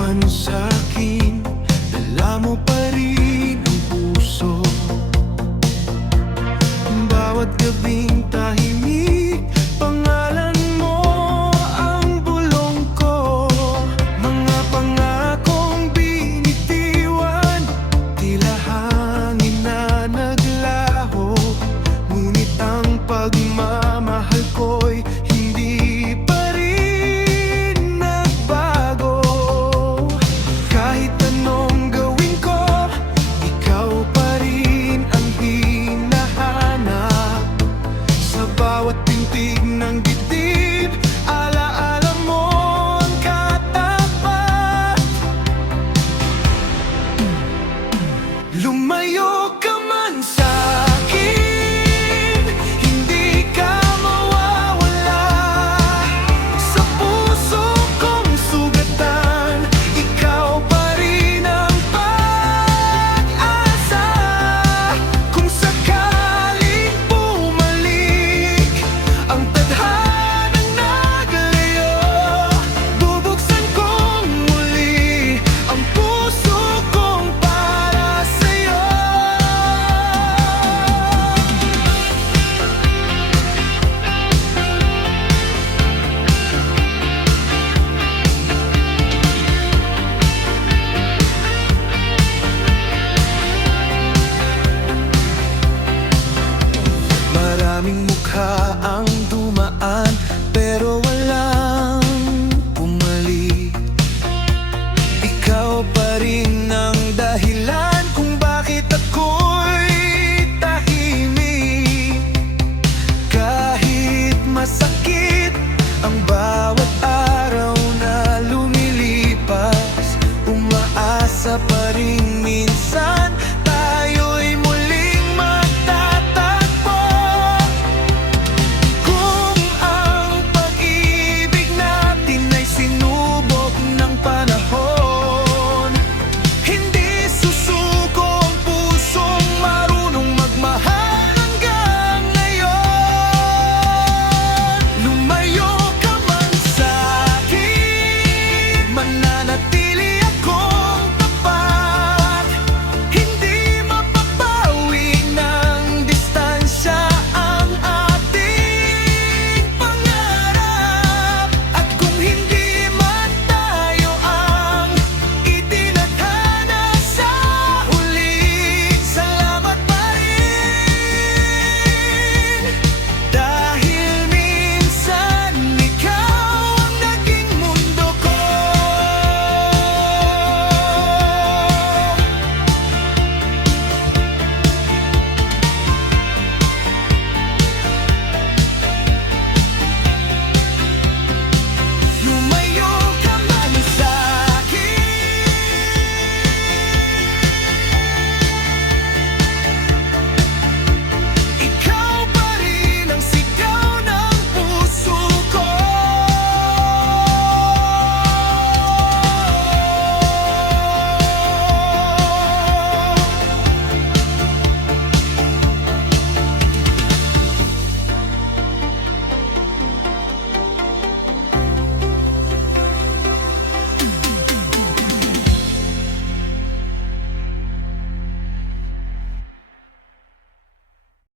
man sa'kin, dala mo pa rin ang puso. Bawat gabing tahimik, pangalan mo ang bulong ko. Mga pangakong binitiwan, tila hangin na naglaho. Ngunit ang pagmamahal ko'y hindi pa rin nagbago. Kahit anong gawin ko, ikaw pa rin ang hinahanap. Sa bawat pintig ng dibdib, alaala mo ang katapat. Lumayo ka man sa'kin, hindi ka mawawala. Sa puso kong sugatan, ikaw pa rin ang pag-asa. Kung sakaling bumalik ang tadhanang naglayo, bubuksan kong muli ang puso kong para sa'yo. Maraming mukha ang dumaan, pero walang bumalik. Ikaw pa rin ang dahilan kung bakit ako'y tahimik. Kahit masakit ang bawat